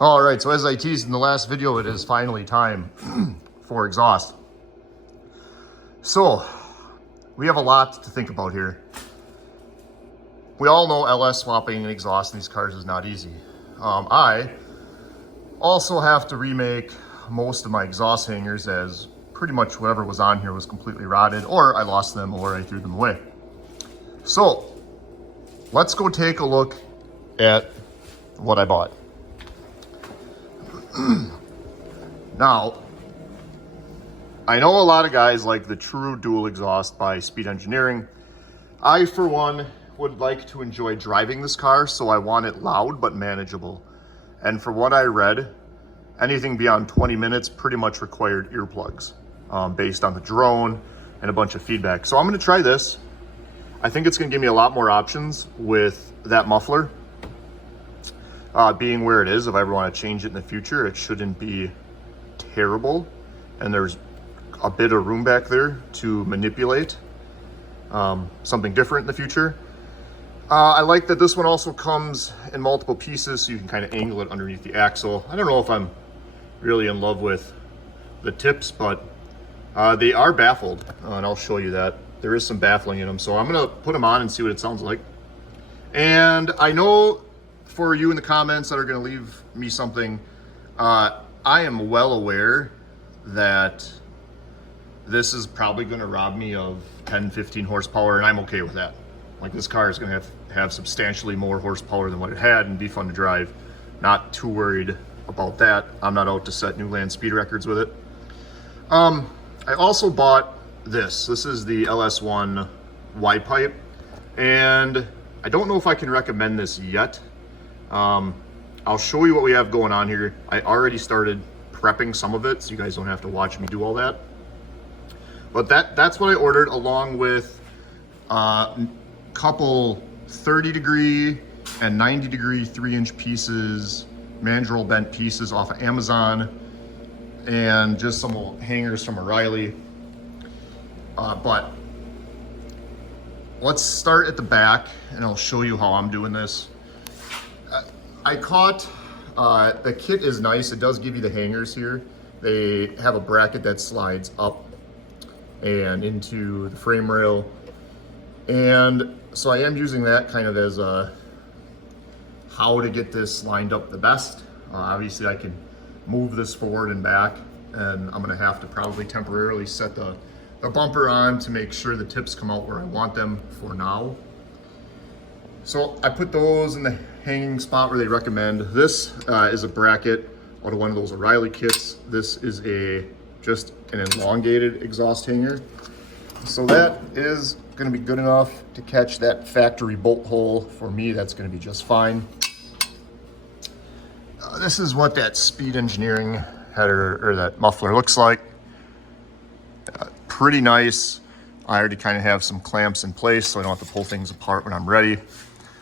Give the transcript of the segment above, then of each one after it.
All right, so as I teased in the last video, it is finally time for exhaust. So we have a lot to think about here. We all know LS swapping and exhaust in these cars is not easy. I also have to remake most of my exhaust hangers, as pretty much whatever was on here was completely rotted, or I lost them, or I threw them away. So let's go take a look at what I bought. Now, I know a lot of guys like the true dual exhaust by Speed Engineering. I, for one, would like to enjoy driving this car, so I want it loud but manageable. And for what I read, anything beyond 20 minutes pretty much required earplugs, based on the drone and a bunch of feedback. So I'm going to try this. I think it's going to give me a lot more options with that muffler. Being where it is, if I ever want to change it in the future, it shouldn't be terrible. And there's a bit of room back there to manipulate something different in the future. I like that this one also comes in multiple pieces, so you can kind of angle it underneath the axle. I don't know if I'm really in love with the tips, but they are baffled, and I'll show you that. There is some baffling in them, so I'm gonna put them on and see what it sounds like. And I know for you in the comments that are gonna leave me something, I am well aware that this is probably gonna rob me of 10, 15 horsepower, and I'm okay with that. Like, this car is gonna have substantially more horsepower than what it had and be fun to drive. Not too worried about that. I'm not out to set new land speed records with it. I also bought this. This is the LS1 Y pipe, and I don't know if I can recommend this yet. I'll show you what we have going on here. I already started prepping some of it, so you guys don't have to watch me do all that. But that's what I ordered, along with couple 30-degree and 90-degree 3-inch pieces, mandrel bent pieces off of Amazon, and just some hangers from O'Reilly. But let's start at the back, and I'll show you how I'm doing this. I caught, the kit is nice. It does give you the hangers here. They have a bracket that slides up and into the frame rail. And so I am using that kind of as a how to get this lined up the best. Obviously I can move this forward and back, and I'm gonna have to probably temporarily set the bumper on to make sure the tips come out where I want them for now. So I put those in the hanging spot where they recommend. This is a bracket out of one of those O'Reilly kits. This is just an elongated exhaust hanger. So that is gonna be good enough to catch that factory bolt hole. For me, that's gonna be just fine. This is what that Speed Engineering header, or that muffler, looks like. Pretty nice. I already kind of have some clamps in place, so I don't have to pull things apart when I'm ready.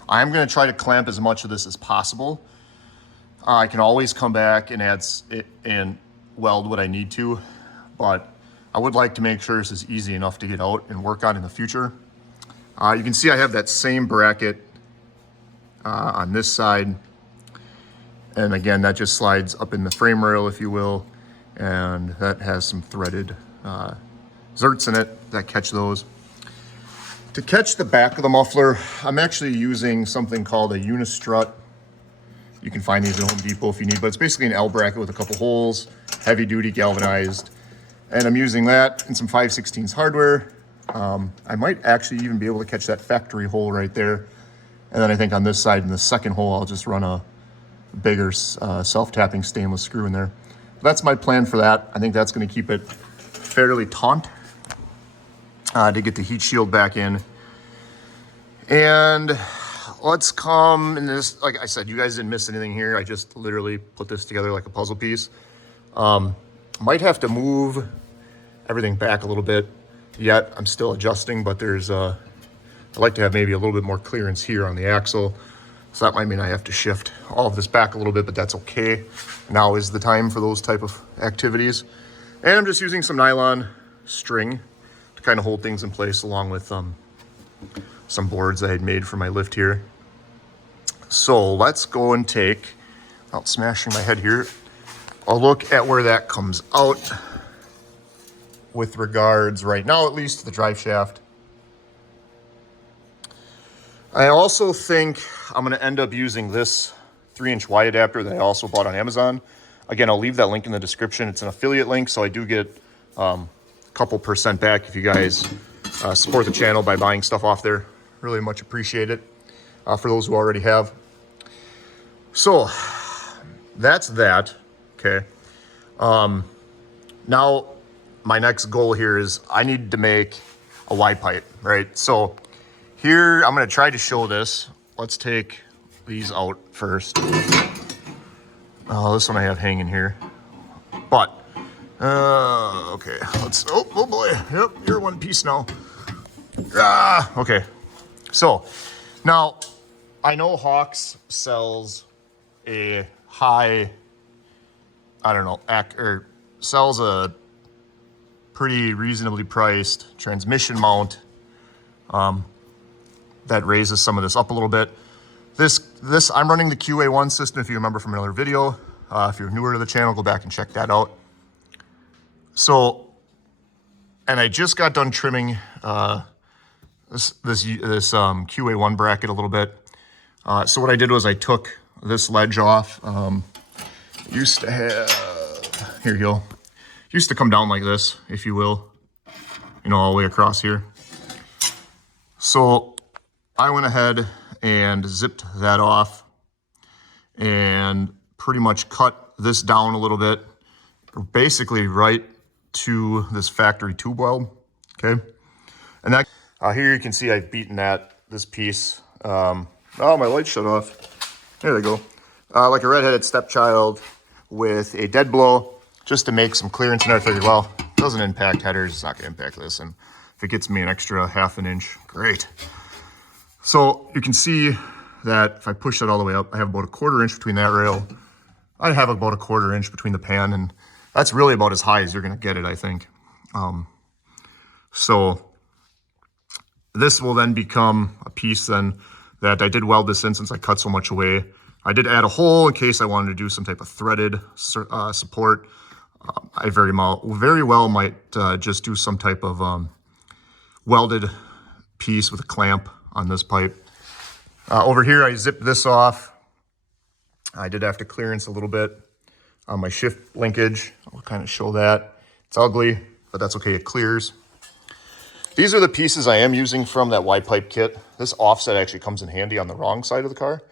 I'm going to try to clamp as much of this as possible. I can always come back and add it and weld what I need to, but I would like to make sure this is easy enough to get out and work on in the future. You can see I have that same bracket on this side. And again, that just slides up in the frame rail, if you will. And that has some threaded zerts in it that catch those. To catch the back of the muffler, I'm actually using something called a Unistrut. You can find these at Home Depot if you need, but it's basically an L bracket with a couple holes, heavy duty galvanized. And I'm using that and some 5/16 hardware. I might actually even be able to catch that factory hole right there. And then I think on this side, in the second hole, I'll just run a bigger self-tapping stainless screw in there. That's my plan for that. I think that's going to keep it fairly taut to get the heat shield back in. And let's come in this, like I said, you guys didn't miss anything here. I just literally put this together like a puzzle piece. Might have to move everything back a little bit yet. I'm still adjusting, but there's I like to have maybe a little bit more clearance here on the axle. So that might mean I have to shift all of this back a little bit, but that's okay. Now is the time for those type of activities. And I'm just using some nylon string to kind of hold things in place, along with some boards I had made for my lift here. So let's go and take, without smashing my head here, a look at where that comes out with regards, right now at least, to the drive shaft. I also think I'm going to end up using this 3-inch Y adapter that I also bought on Amazon. Again, I'll leave that link in the description. It's an affiliate link, so I do get a couple % back if you guys support the channel by buying stuff off there. Really much appreciate it for those who already have. So that's that. Okay. Now my next goal here is I need to make a Y pipe, right? So here I'm going to try to show this. Let's take these out first. This one I have hanging here, but okay, let's, oh boy, yep, you're one piece now. Okay, so now I know Hawks sells a high, I don't know, or sells a pretty reasonably priced transmission mount that raises some of this up a little bit. This I'm running the QA1 system, if you remember from another video. If you're newer to the channel, go back and check that out. So, and I just got done trimming this QA1 bracket a little bit. So what I did was I took this ledge off. Used to have, here you go. Used to come down like this, if you will, you know, all the way across here. So I went ahead and zipped that off and pretty much cut this down a little bit, basically right to this factory tube weld, okay? And that, here you can see I've beaten this piece. Oh, my light shut off. There they go. Like a redheaded stepchild with a dead blow, just to make some clearance in there. I figured, well, it doesn't impact headers, it's not gonna impact this, and if it gets me an extra ½ an inch, great. So you can see that if I push that all the way up, I have about a ¼ inch between that rail. I have about a ¼ inch between the pan, and that's really about as high as you're gonna get it, I think. So this will then become a piece then that I did weld this in since I cut so much away. I did add a hole in case I wanted to do some type of threaded support. I very well might just do some type of welded piece with a clamp on this pipe. Over here, I zipped this off. I did have to clearance a little bit on my shift linkage. I'll kind of show that. It's ugly, but that's okay, it clears. These are the pieces I am using from that Y pipe kit. This offset actually comes in handy on the wrong side of the car.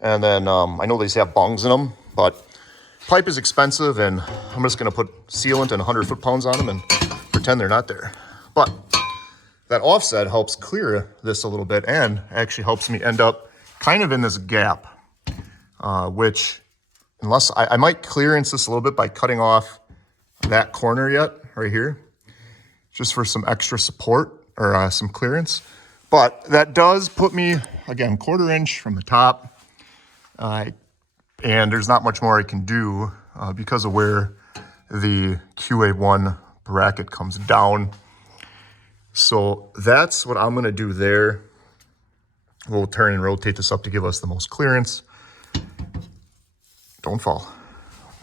And then I know these have bungs in them, but pipe is expensive, and I'm just gonna put sealant and 100 foot-pounds on them and pretend they're not there. But that offset helps clear this a little bit and actually helps me end up kind of in this gap, which, unless I might clearance this a little bit by cutting off that corner yet, right here, just for some extra support or some clearance. But that does put me, again, ¼ inch from the top. And there's not much more I can do because of where the QA1 bracket comes down. So that's what I'm gonna do there. We'll turn and rotate this up to give us the most clearance. Don't fall.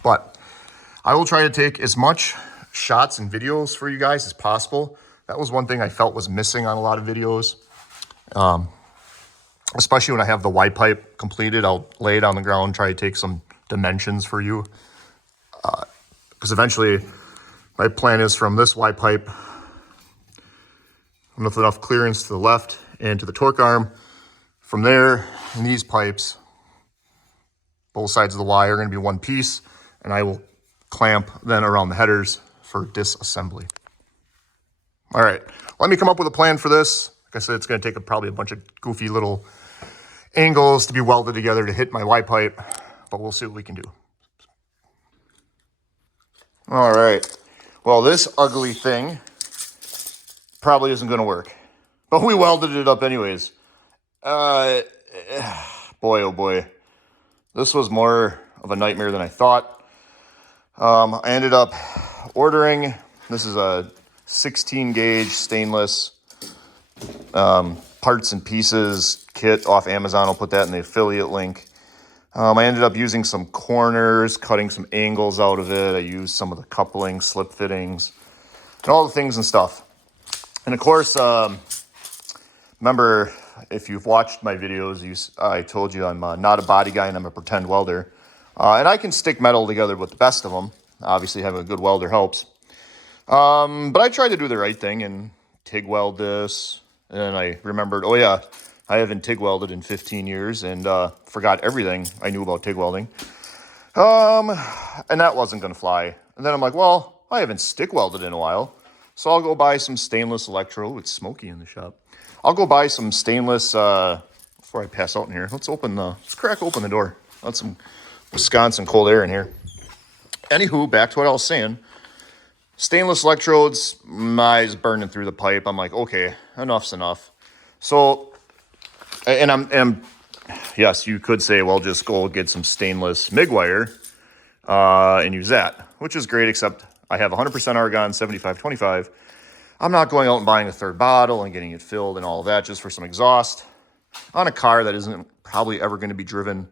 But I will try to take as much shots and videos for you guys as possible. That was one thing I felt was missing on a lot of videos. Especially when I have the Y pipe completed, I'll lay it on the ground, try to take some dimensions for you. Because eventually my plan is from this Y pipe, with enough clearance to the left and to the torque arm. From there, in these pipes, both sides of the Y are gonna be one piece, and I will clamp then around the headers for disassembly. All right, let me come up with a plan for this. Like I said, it's gonna take probably a bunch of goofy little angles to be welded together to hit my Y pipe, but we'll see what we can do. All right, well, this ugly thing probably isn't gonna work, but we welded it up anyways. Boy, oh boy. This was more of a nightmare than I thought. I ended up ordering, this is a 16 gauge stainless parts and pieces kit off Amazon. I'll put that in the affiliate link. I ended up using some corners, cutting some angles out of it. I used some of the coupling, slip fittings, and all the things and stuff. And of course, remember, if you've watched my videos, I told you I'm not a body guy and I'm a pretend welder. And I can stick metal together with the best of them. Obviously, having a good welder helps. But I tried to do the right thing and TIG weld this. And then I remembered, oh yeah, I haven't TIG welded in 15 years and forgot everything I knew about TIG welding. And that wasn't going to fly. And then I'm like, well, I haven't stick welded in a while. So I'll go buy some stainless electrode. It's smoky in the shop. I'll go buy some stainless, before I pass out in here. Let's crack open the door. Let some Wisconsin cold air in here. Anywho, back to what I was saying. Stainless electrodes, my eyes burning through the pipe. I'm like, okay, enough's enough. So, and yes, you could say, well, just go get some stainless MIG wire and use that, which is great, except I have 100% argon, 75-25. I'm not going out and buying a third bottle and getting it filled and all of that just for some exhaust on a car that isn't probably ever going to be driven,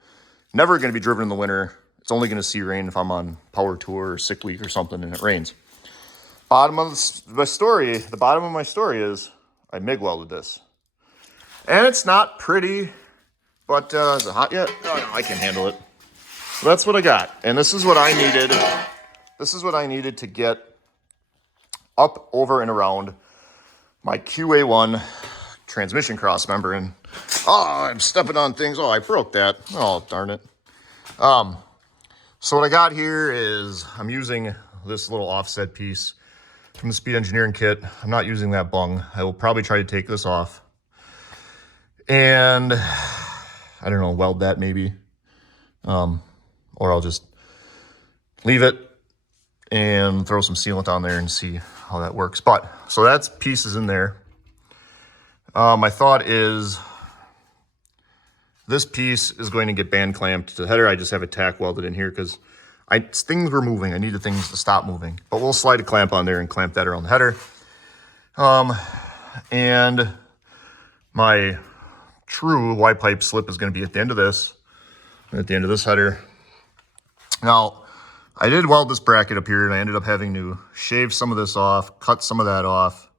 never going to be driven in the winter. It's only going to see rain if I'm on power tour or sick week or something and it rains. The bottom of my story is I MIG welded this. And it's not pretty, but is it hot yet? Oh, no, I can handle it. So that's what I got. And this is what I needed. This is what I needed to get up, over, and around my QA1 transmission cross member. And, oh, I'm stepping on things. Oh, I broke that. Oh, darn it. So what I got here is I'm using this little offset piece from the Speed Engineering kit. I'm not using that bung. I will probably try to take this off. And I don't know, weld that maybe. Or I'll just leave it and throw some sealant on there and see how that works. But, so that's pieces in there. My thought is this piece is going to get band clamped to the header. I just have a tack welded in here because things were moving. I needed things to stop moving. But we'll slide a clamp on there and clamp that around the header. And my true Y-pipe slip is going to be at the end of this, and at the end of this header. Now, I did weld this bracket up here, and I ended up having to shave some of this off, cut some of that off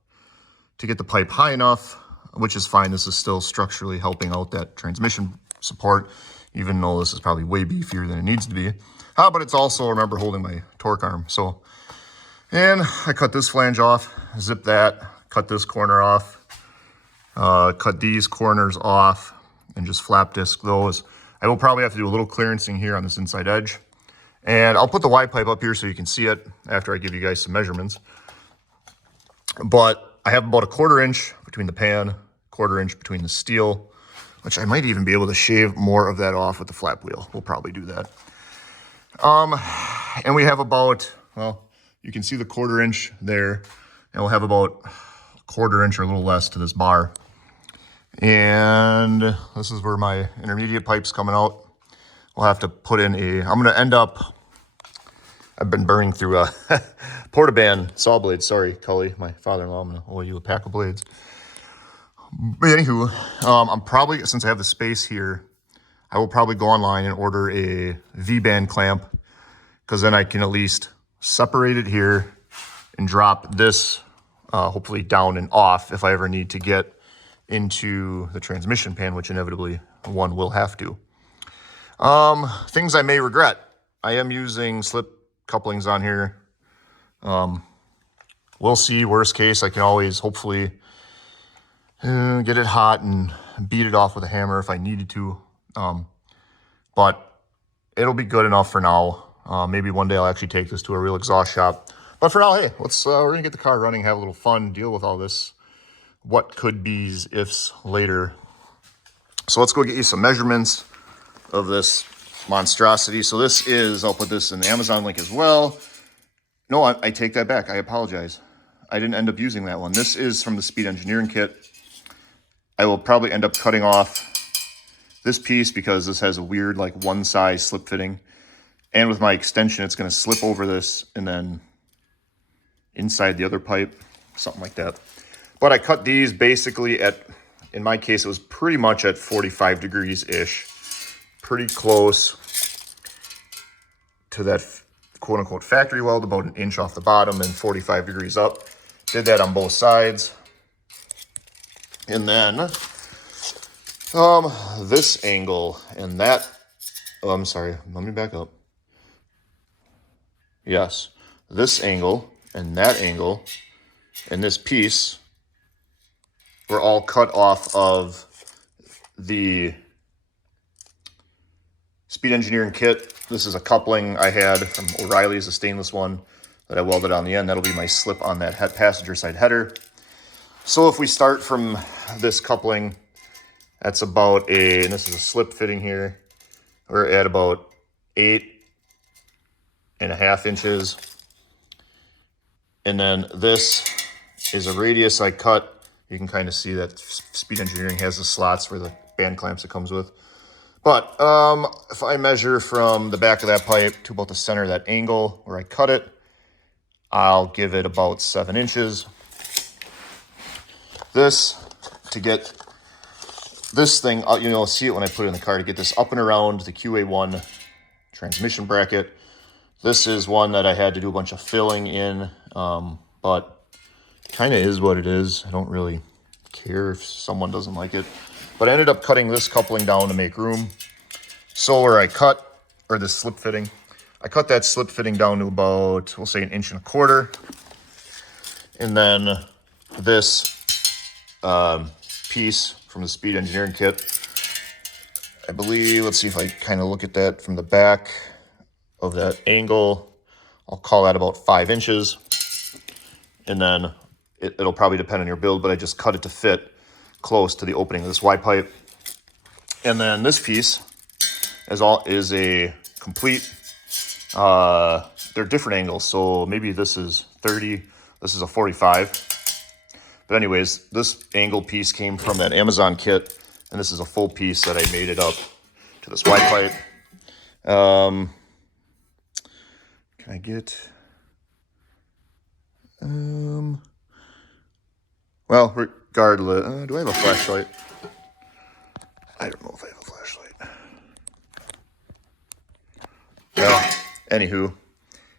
to get the pipe high enough, which is fine. This is still structurally helping out that transmission support, even though this is probably way beefier than it needs to be. But it's also, remember, holding my torque arm. So, and I cut this flange off, zip that, cut this corner off, cut these corners off, and just flap disc those. I will probably have to do a little clearancing here on this inside edge. And I'll put the Y-pipe up here so you can see it after I give you guys some measurements. But I have about 1/4 inch between the pan, 1/4 inch between the steel, which I might even be able to shave more of that off with the flap wheel. We'll probably do that. And we have about, well, you can see the 1/4 inch there, and we'll have about 1/4 inch or a little less to this bar. And this is where my intermediate pipe's coming out. We'll have to put in I'm going to end up, I've been burning through a Portaban saw blades. Sorry, Cully, my father-in-law, I'm going to owe you a pack of blades. But anywho, I'm probably, since I have the space here, I will probably go online and order a V-band clamp, because then I can at least separate it here and drop this hopefully down and off if I ever need to get into the transmission pan, which inevitably one will have to. Things I may regret. I am using slip couplings on here. We'll see. Worst case, I can always hopefully get it hot and beat it off with a hammer if I needed to. But it'll be good enough for now. Maybe one day I'll actually take this to a real exhaust shop. But for now, hey, we're gonna get the car running, have a little fun, deal with all this what could be's ifs later. So let's go get you some measurements of this monstrosity. So this is, I'll put this in the Amazon link as well. No, I take that back. I apologize. I didn't end up using that one. This is from the Speed Engineering kit. I will probably end up cutting off this piece because this has a weird, like, one size slip fitting. And with my extension, it's going to slip over this and then inside the other pipe, something like that. But I cut these basically at in my case, it was pretty much at 45 degrees-ish. Pretty close to that quote-unquote factory weld, about an inch off the bottom and 45 degrees up. Did that on both sides. And then this angle and that, oh, I'm sorry, let me back up. Yes, this angle and that angle and this piece were all cut off of the Speed Engineering kit. This is a coupling I had from O'Reilly's, a stainless one that I welded on the end. That'll be my slip on that passenger side header. So if we start from this coupling, that's about and this is a slip fitting here. We're at about 8.5 inches. And then this is a radius I cut. You can kind of see that Speed Engineering has the slots for the band clamps it comes with. But if I measure from the back of that pipe to about the center of that angle where I cut it, I'll give it about 7 inches. This, to get this thing, you'll see it when I put it in the car, to get this up and around the QA1 transmission bracket. This is one that I had to do a bunch of filling in, but kind of is what it is. I don't really care if someone doesn't like it. But I ended up cutting this coupling down to make room. So where I cut, or this slip fitting, I cut that slip fitting down to about, we'll say 1.25 inches. And then this piece from the Speed Engineering kit, I believe, let's see if I kind of look at that from the back of that angle, I'll call that about 5 inches. And then it'll probably depend on your build, but I just cut it to fit close to the opening of this Y pipe. And then this piece is a complete, they're different angles. So maybe this is 30, this is a 45. But anyways, this angle piece came from that Amazon kit, and this is a full piece that I made it up to this Y pipe. Can I get, well, regardless, do I have a flashlight? I don't know if I have a flashlight. Well, anywho,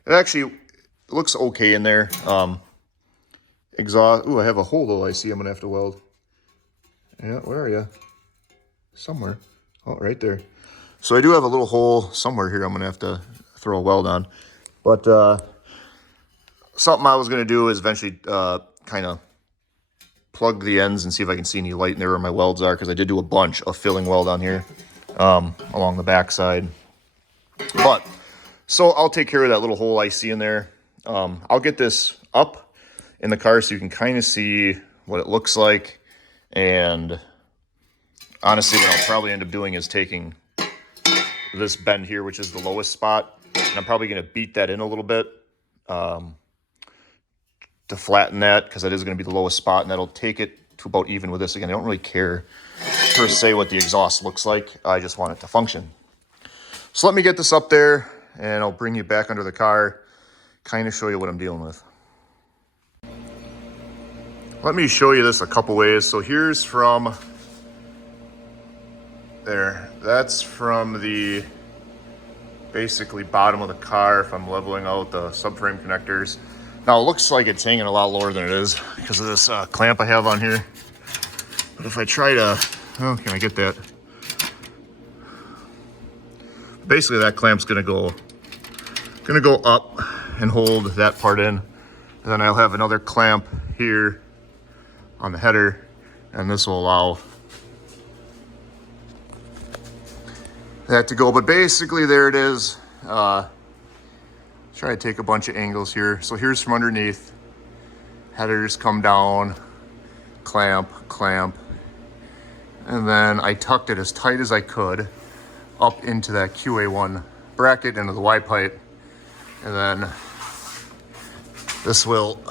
it actually looks okay in there. Exhaust, ooh, I have a hole though I see I'm gonna have to weld. Yeah, where are you? Somewhere. Oh, right there. So I do have a little hole somewhere here I'm gonna have to throw a weld on. But something I was gonna do is eventually kind of plug the ends and see if I can see any light in there where my welds are, because I did do a bunch of filling weld on here along the back side. But so I'll take care of that little hole I see in there. I'll get this up in the car so you can kind of see what it looks like. And honestly, what I'll probably end up doing is taking this bend here, which is the lowest spot, and I'm probably going to beat that in a little bit to flatten that, because that is going to be the lowest spot, and that'll take it to about even with this. Again, I don't really care per se what the exhaust looks like. I just want it to function. So let me get this up there, and I'll bring you back under the car, kind of show you what I'm dealing with. Let me show you this a couple ways. So here's from there. That's from the basically bottom of the car if I'm leveling out the subframe connectors. Now it looks like it's hanging a lot lower than it is because of this clamp I have on here. But if I try to, oh, can I get that? Basically that clamp's gonna go up and hold that part in. And then I'll have another clamp here on the header, and this will allow that to go. But basically there it is. Try to take a bunch of angles here. So here's from underneath, headers come down, clamp, and then I tucked it as tight as I could up into that QA1 bracket, into the Y pipe, and then this will,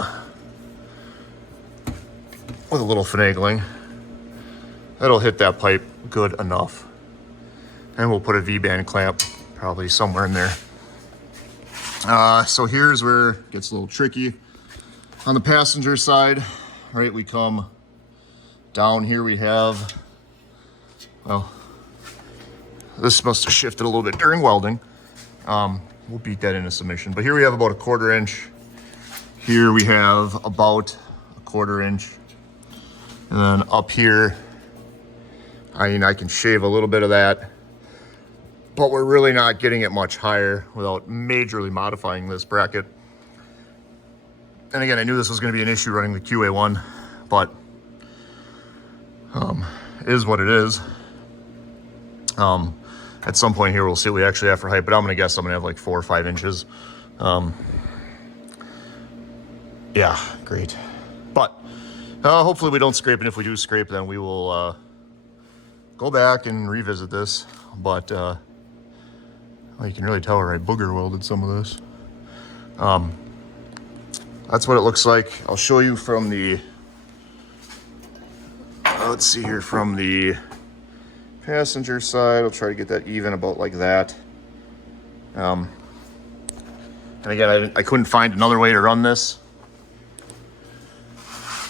with a little finagling, that'll hit that pipe good enough. And we'll put a V-band clamp probably somewhere in there. So here's where it gets a little tricky. On the passenger side, right, we come Down here we have, well, this must have shifted a little bit during welding. We'll beat that into submission. But here we have about 1/4 inch. Here we have about 1/4 inch. And then up here, I mean, I can shave a little bit of that, but we're really not getting it much higher without majorly modifying this bracket. And again, I knew this was going to be an issue running the QA1, but it is what it is. At some point here, we'll see what we actually have for height, but I'm going to guess I'm going to have like 4 or 5 inches. Yeah, great. But hopefully we don't scrape, and if we do scrape, then we will go back and revisit this. But well, you can really tell where I booger welded some of this. That's what it looks like. I'll show you from the, let's see here, from the passenger side. I'll try to get that even about like that. And again, I couldn't find another way to run this.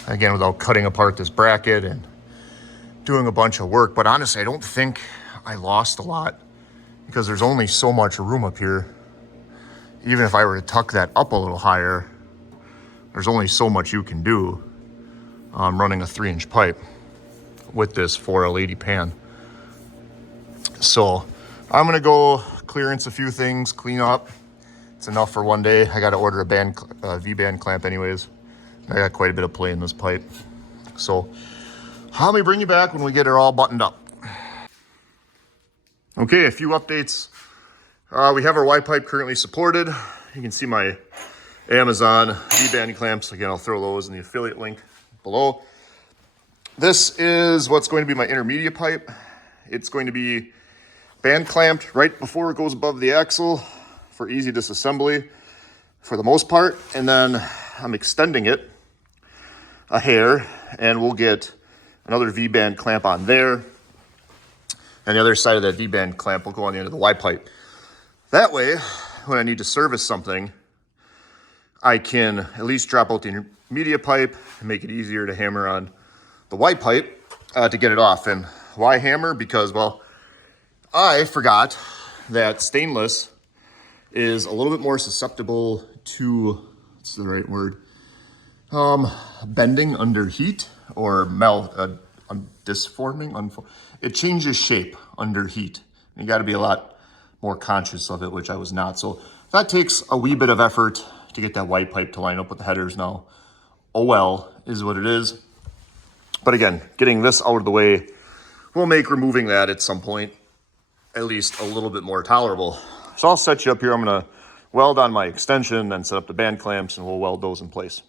Again, without cutting apart this bracket and doing a bunch of work. But honestly, I don't think I lost a lot because there's only so much room up here. Even if I were to tuck that up a little higher, there's only so much you can do running a 3-inch pipe with this 4L80 pan. So I'm gonna go clearance a few things, clean up. It's enough for one day. I gotta order a V-band clamp anyways. I got quite a bit of play in this pipe. So let me bring you back when we get it all buttoned up. Okay, a few updates. We have our Y pipe currently supported. You can see my Amazon V-band clamps. Again, I'll throw those in the affiliate link below. This is what's going to be my intermediate pipe. It's going to be band clamped right before it goes above the axle for easy disassembly for the most part. And then I'm extending it a hair, and we'll get another V-band clamp on there. And the other side of that V-band clamp will go on the end of the Y pipe. That way, when I need to service something, I can at least drop out the intermediate pipe and make it easier to hammer on the Y pipe to get it off. And why hammer? Because, well, I forgot that stainless is a little bit more susceptible to, what's the right word? Bending under heat or disforming. It changes shape under heat. You got to be a lot more conscious of it, which I was not. So that takes a wee bit of effort to get that Y pipe to line up with the headers now. Oh well, is what it is. But again, getting this out of the way will make removing that at some point at least a little bit more tolerable. So I'll set you up here. I'm going to weld on my extension, then set up the band clamps, and we'll weld those in place.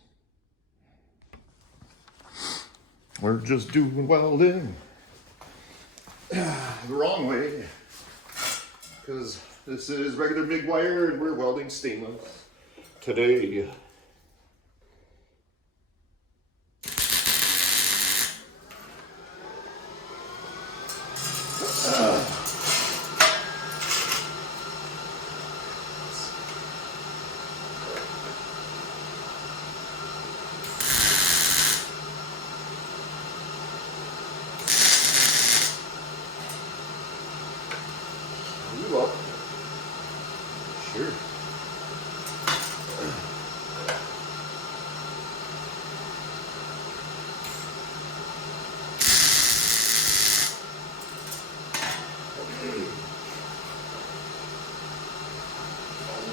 We're just doing welding the wrong way, because this is regular big wire and we're welding stainless today. Sure.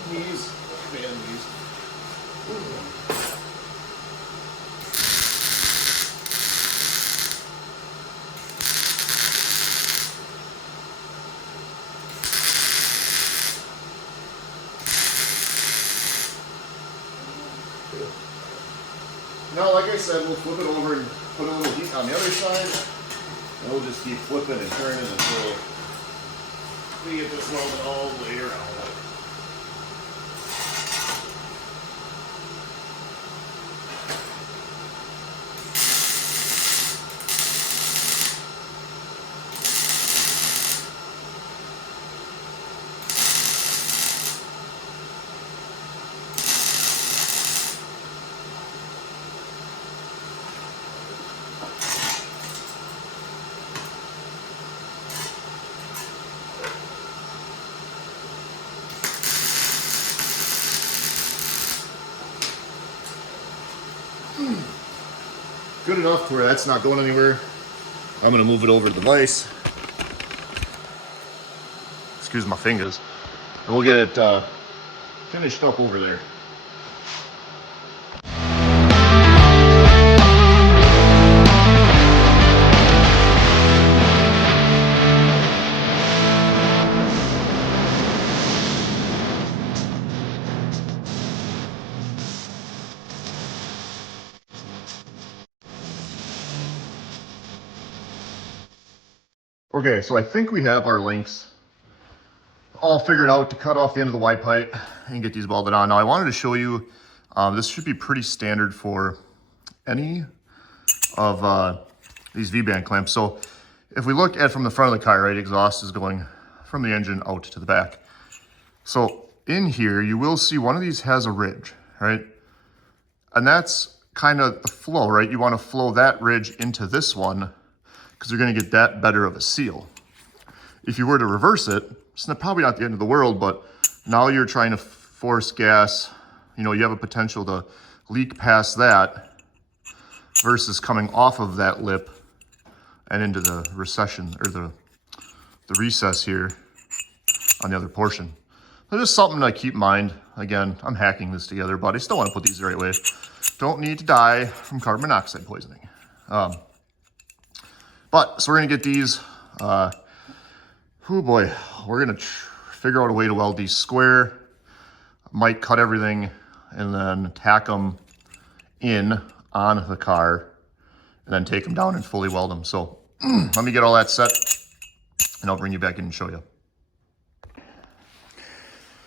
These, man, these. Now, like I said, we'll flip it over and put a little heat on the other side, and we'll just keep flipping and turning until we get this welded all the way around. good enough to where that's not going anywhere. I'm gonna move it over to the vise. Excuse my fingers. And we'll get it finished up over there. Okay, so I think we have our lengths all figured out to cut off the end of the Y pipe and get these welded on. Now I wanted to show you, this should be pretty standard for any of these V-band clamps. So if we look at from the front of the car, right, exhaust is going from the engine out to the back. So in here, you will see one of these has a ridge, right? And that's kind of the flow, right? You want to flow that ridge into this one because you're going to get that better of a seal. If you were to reverse it, it's probably not the end of the world, but now you're trying to force gas, you know, you have a potential to leak past that versus coming off of that lip and into the recession or the recess here on the other portion. So just something to keep in mind. Again, I'm hacking this together, but I still want to put these the right way. Don't need to die from carbon monoxide poisoning. But so we're gonna get these, oh boy, we're gonna figure out a way to weld these square. Might cut everything and then tack them in on the car and then take them down and fully weld them. So let me get all that set and I'll bring you back in and show you.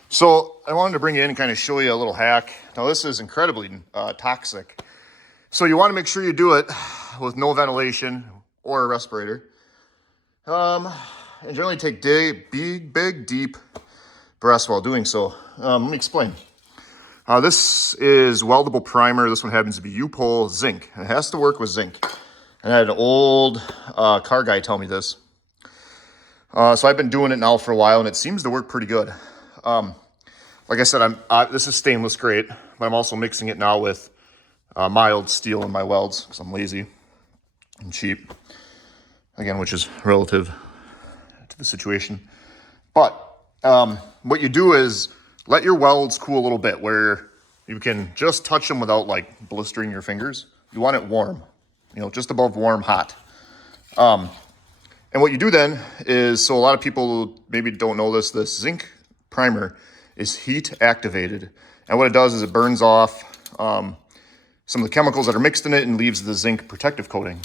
So I wanted to bring you in and kind of show you a little hack. Now this is incredibly toxic. So you want to make sure you do it with no ventilation or a respirator. And generally take big, deep breaths while doing so. Let me explain. This is weldable primer. This one happens to be U-pole zinc. It has to work with zinc. And I had an old car guy tell me this. So I've been doing it now for a while and it seems to work pretty good. Like I said, this is stainless grade, but I'm also mixing it now with mild steel in my welds because I'm lazy and cheap. Again, which is relative to the situation. But what you do is let your welds cool a little bit where you can just touch them without like blistering your fingers. You want it warm, you know, just above warm hot. And what you do then is, so a lot of people maybe don't know this zinc primer is heat activated. And what it does is it burns off some of the chemicals that are mixed in it and leaves the zinc protective coating,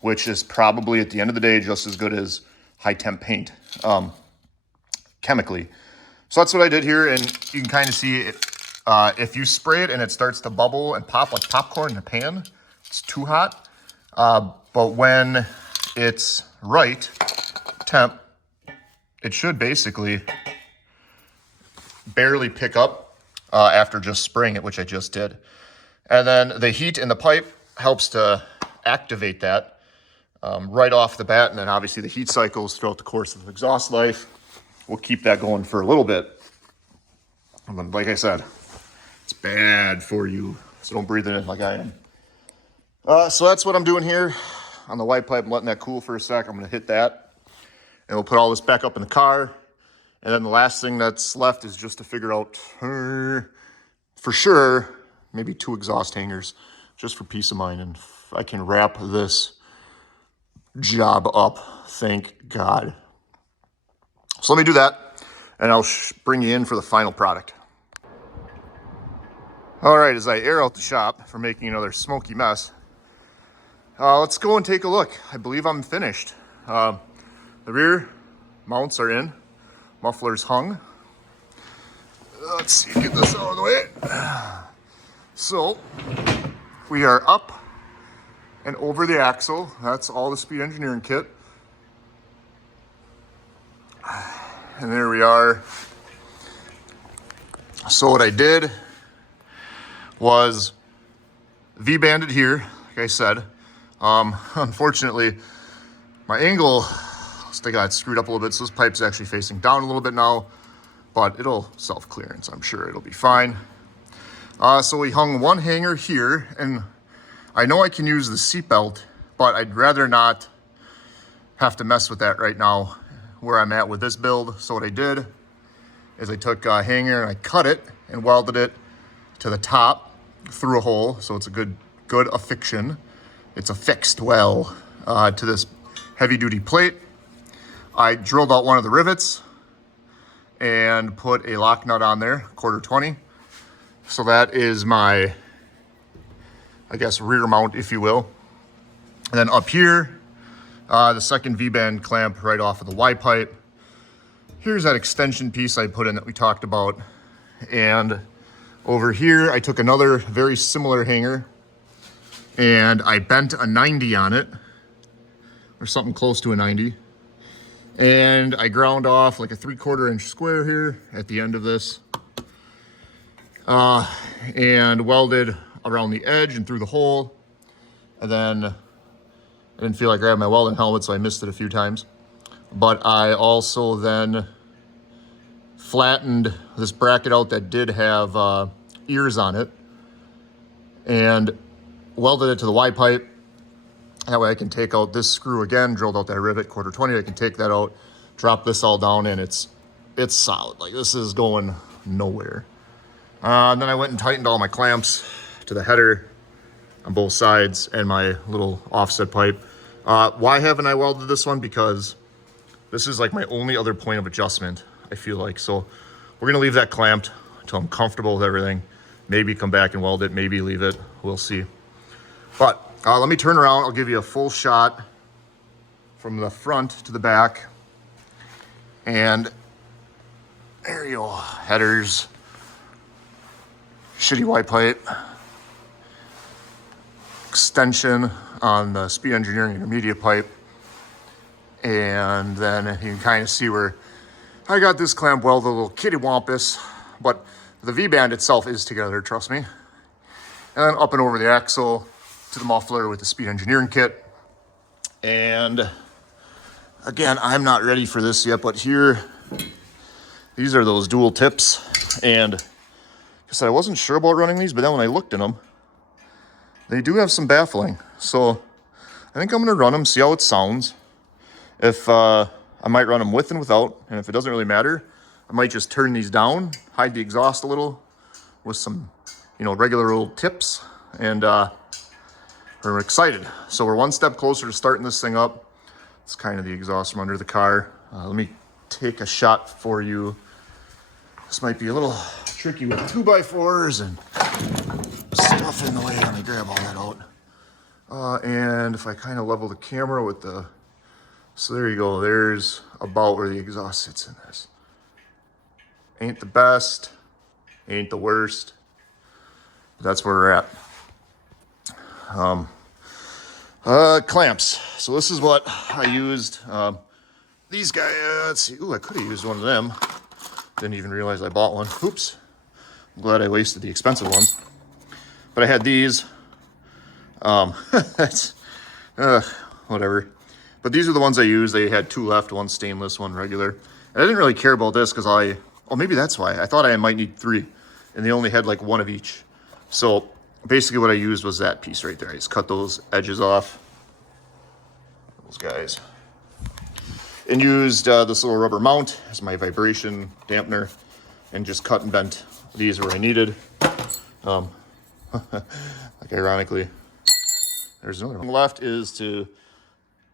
which is probably at the end of the day just as good as high temp paint chemically. So that's what I did here, and you can kind of see it. If you spray it and it starts to bubble and pop like popcorn in a pan, it's too hot. But when it's right temp, it should basically barely pick up after just spraying it, which I just did. And then the heat in the pipe helps to activate that right off the bat. And then obviously the heat cycles throughout the course of the exhaust life will keep that going for a little bit. And then, like I said, it's bad for you, so don't breathe it in like I am. So that's what I'm doing here on the white pipe. I'm letting that cool for a sec. I'm gonna hit that and we'll put all this back up in the car. And then the last thing that's left is just to figure out, for sure, maybe 2 exhaust hangers, just for peace of mind. And I can wrap this job up, thank God. So let me do that, and I'll bring you in for the final product. All right, as I air out the shop for making another smoky mess, let's go and take a look. I believe I'm finished. The rear mounts are in. Muffler's hung. Let's see, get this out of the way. So, we are up and over the axle. That's all the Speed Engineering kit. And there we are. So what I did was V-banded here, like I said. Unfortunately, my angle, I got screwed up a little bit, so this pipe's actually facing down a little bit now, but it'll self-clearance, I'm sure it'll be fine. So we hung one hanger here, and I know I can use the seatbelt, but I'd rather not have to mess with that right now where I'm at with this build. So what I did is I took a hanger and I cut it and welded it to the top through a hole. So it's a good affixation. It's affixed well to this heavy duty plate. I drilled out one of the rivets and put a lock nut on there, 1/4 20. So that is my, I guess, rear mount, if you will. And then up here, the second V-band clamp right off of the Y pipe. Here's that extension piece I put in that we talked about. And over here, I took another very similar hanger and I bent a 90 on it, or something close to a 90. And I ground off like a 3/4 inch square here at the end of this. And welded around the edge and through the hole. And then I didn't feel like grabbing my welding helmet, so I missed it a few times. But I also then flattened this bracket out that did have ears on it and welded it to the Y pipe. That way I can take out this screw again, drilled out that rivet, 1/4 20. I can take that out, drop this all down, and it's solid. Like, this is going nowhere. And then I went and tightened all my clamps to the header on both sides and my little offset pipe. Why haven't I welded this one? Because this is like my only other point of adjustment, I feel like. So we're gonna leave that clamped until I'm comfortable with everything. Maybe come back and weld it, maybe leave it, we'll see. But let me turn around, I'll give you a full shot from the front to the back. And there you go, headers, shitty Y pipe, extension on the Speed Engineering intermediate pipe. And then you can kind of see where I got this clamp welded, a little kitty wampus, but the V-band itself is together, trust me. And then up and over the axle to the muffler with the Speed Engineering kit. And again, I'm not ready for this yet, but here, these are those dual tips. And like I said, I wasn't sure about running these, but then when I looked in them, they do have some baffling. So I think I'm gonna run them, see how it sounds. If I might run them with and without, and if it doesn't really matter, I might just turn these down, hide the exhaust a little with some, regular old tips, and we're excited. So we're one step closer to starting this thing up. It's kind of the exhaust from under the car. Let me take a shot for you. This might be a little tricky with 2x4s and stuff in the way. Let me grab all that out. And if I kind of level the camera with the, so there you go. There's about where the exhaust sits in this. Ain't the best, ain't the worst. But that's where we're at. Clamps. So this is what I used. These guys, let's see. Ooh, I could have used one of them. Didn't even realize I bought one. Oops. I'm glad I wasted the expensive ones. But I had these. That's, whatever. But these are the ones I used. They had 2 left, one stainless, one regular. And I didn't really care about this because oh, maybe that's why. I thought I might need 3. And they only had like 1 of each. So basically what I used was that piece right there. I just cut those edges off. Those guys. And used this little rubber mount as my vibration dampener. And just cut and bent these where I needed. Like ironically, there's another one. Left is to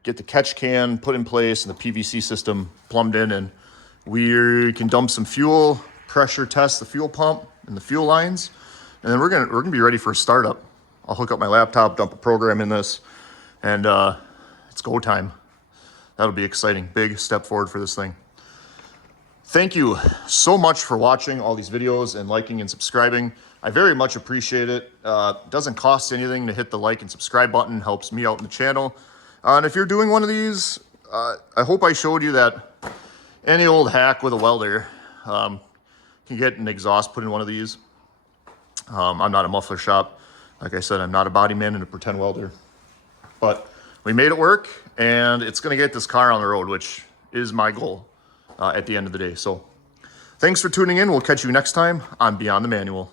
get the catch can put in place and the PVC system plumbed in, and we can dump some fuel, pressure test the fuel pump and the fuel lines, and then we're gonna be ready for a startup. I'll hook up my laptop, dump a program in this, and it's go time. That'll be exciting. Big step forward for this thing. Thank you so much for watching all these videos and liking and subscribing. I very much appreciate it. It doesn't cost anything to hit the like and subscribe button. Helps me out in the channel. And if you're doing one of these, I hope I showed you that any old hack with a welder can get an exhaust put in one of these. I'm not a muffler shop. Like I said, I'm not a body man and a pretend welder. But we made it work, and it's going to get this car on the road, which is my goal at the end of the day. So thanks for tuning in. We'll catch you next time on Beyond the Manual.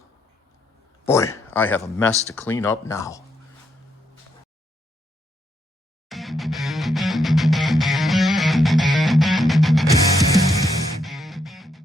Boy, I have a mess to clean up now.